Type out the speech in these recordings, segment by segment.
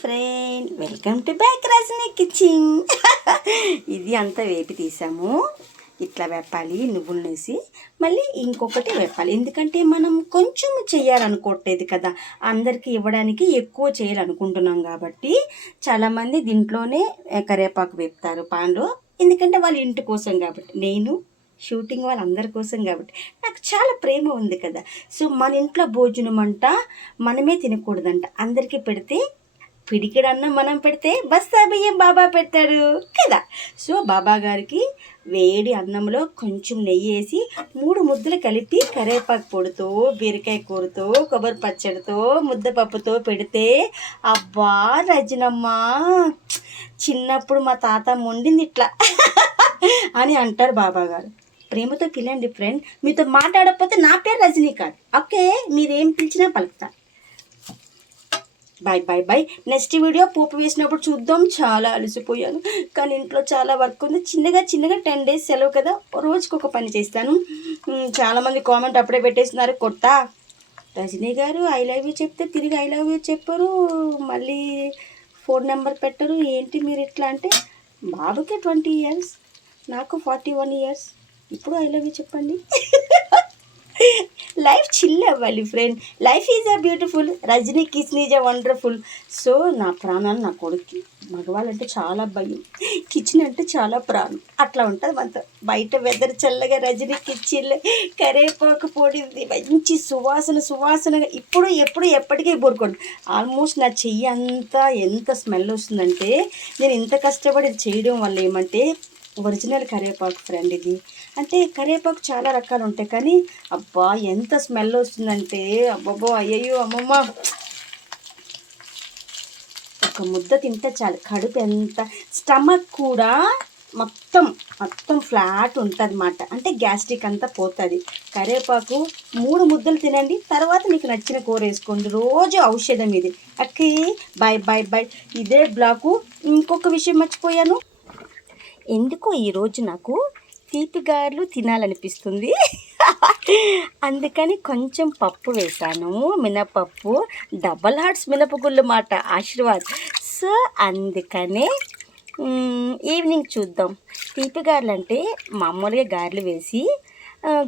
Friend, welcome to back Rajani kitchen. ఇది అంతా వేపి తీసాము. ఇట్లా వేపాలి, నువ్వులు వేసి మళ్ళీ ఇంకొకటి వేపాలి. ఎందుకంటే మనం కొంచెం చేయాలనుకోవట్లేదు కదా, అందరికీ ఇవ్వడానికి ఎక్కువ చేయాలనుకుంటున్నాం కాబట్టి చాలామంది దీంట్లోనే కరివేపాకు వేపుతారు పాన్లో. ఎందుకంటే వాళ్ళ ఇంటి కోసం కాబట్టి, నేను షూటింగ్ వాళ్ళందరి కోసం కాబట్టి నాకు చాలా ప్రేమ ఉంది కదా. సో మన ఇంట్లో భోజనం అంట మనమే తినకూడదంట, అందరికీ పెడితే పిడికిడన్నం మనం పెడితే బస్తా బియ్యం బాబా పెడతాడు కదా. సో బాబా గారికి వేడి అన్నంలో కొంచెం నెయ్యి వేసి 3 ముద్దలు కలిపి కరివేపాకు పొడితో, బీరకాయ కూరతో, కొబ్బరి పచ్చడితో, ముద్దపప్పుతో పెడితే అబ్బా రజనమ్మ, చిన్నప్పుడు మా తాత వండింది ఇట్లా అని అంటారు బాబా గారు. ప్రేమతో పిలండి ఫ్రెండ్. మీతో మాట్లాడకపోతే నా పేరు రజనీ కాదు, ఓకే? మీరేం పిలిచినా పలుకుతా. Bye bye bye. Next video పోపు వేసినప్పుడు చూద్దాం. చాలా అలసిపోయాను కానీ ఇంట్లో చాలా వర్క్ ఉంది. చిన్నగా 10 డేస్ సెలవు కదా, రోజుకి ఒక పని చేస్తాను. చాలామంది కామెంట్ అప్పుడే పెట్టేస్తున్నారు, కొత్త రజనీ గారు ఐ లవ్ యూ చెప్తే తిరిగి ఐ లవ్ యూ చెప్పరు, మళ్ళీ ఫోన్ నెంబర్ పెట్టరు, ఏంటి మీరు ఇట్లా అంటే. బాబుకి 20 ఇయర్స్, నాకు 41 ఇయర్స్, ఇప్పుడు ఐ లవ్ యూ చెప్పండి. లైఫ్ చిల్ అవ్వాలి friend. Life is a beautiful, Rajani kitchen is a wonderful. So నా ప్రాణాలు నా కొడుక్కి. మగవాళ్ళంటే చాలా భయం, కిచెన్ అంటే చాలా ప్రాణం. అట్లా ఉంటుంది మనతో. బయట వెదర్ చల్లగా, రజనీ కిచెన్లో కరివేపాకు పొడింది మంచి సువాసనగా ఇప్పుడు ఎప్పుడు ఎప్పటికీ బోరుకోండి. ఆల్మోస్ట్ నా చెయ్యి అంతా ఎంత స్మెల్ వస్తుందంటే, నేను ఇంత కష్టపడి చేయడం వల్ల ఏమంటే ఒరిజినల్ కరివేపాకు ఫ్రెండ్ ఇది. అంటే కరివేపాకు చాలా రకాలు ఉంటాయి కానీ అబ్బా ఎంత స్మెల్ వస్తుందంటే, అబ్బబ్బో అయ్యయ్యో అమ్మమ్మ, ఒక ముద్ద తింటే చాలు. కడుపు ఎంత, స్టమక్ కూడా మొత్తం ఫ్లాట్ ఉంటుంది అన్నమాట. అంటే గ్యాస్ట్రిక్ అంతా పోతుంది. కరివేపాకు 3 ముద్దలు తినండి, తర్వాత మీకు నచ్చిన కూర వేసుకోండి. రోజు ఔషధం ఇది. Okay, bye bye bye. ఇదే బ్లాగు. ఇంకొక విషయం మర్చిపోయాను, ఎందుకో ఈరోజు నాకు తీపిగారెలు తినాలనిపిస్తుంది. అందుకని కొంచెం పప్పు వేసాను, మినపప్పు, డబల్ హార్ట్స్ మినపగుళ్ళు మాట, ఆశీర్వాద్. సో అందుకనే ఈవినింగ్ చూద్దాం. తీపిగారెలు అంటే మామూలుగా గారెలు వేసి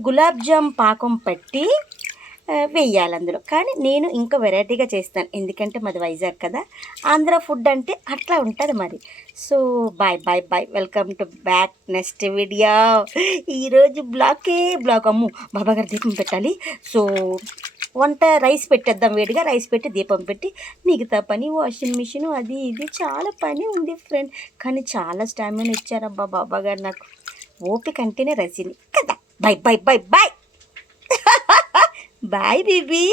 గులాబ్ జామ్ పాకం పట్టి వేయాలి అందులో. కానీ నేను ఇంకా వెరైటీగా చేస్తాను, ఎందుకంటే మాది వైజాగ్ కదా, ఆంధ్ర ఫుడ్ అంటే అట్లా ఉంటుంది మరి. So bye bye bye, welcome to back next video. ఈరోజు బ్లాక్ అమ్ము, బాబా గారు దీపం పెట్టాలి. సో వంట రైస్ పెట్టేద్దాం, వేడిగా రైస్ పెట్టి దీపం పెట్టి మిగతా పని వాషింగ్ మిషన్ అది ఇది చాలా పని ఉంది ఫ్రెండ్. కానీ చాలా స్టామినా ఇచ్చారబ్బా బాబా గారు నాకు. ఓపిక అంటేనే రజనీ కదా. Bye bye bye bye. Bye, baby.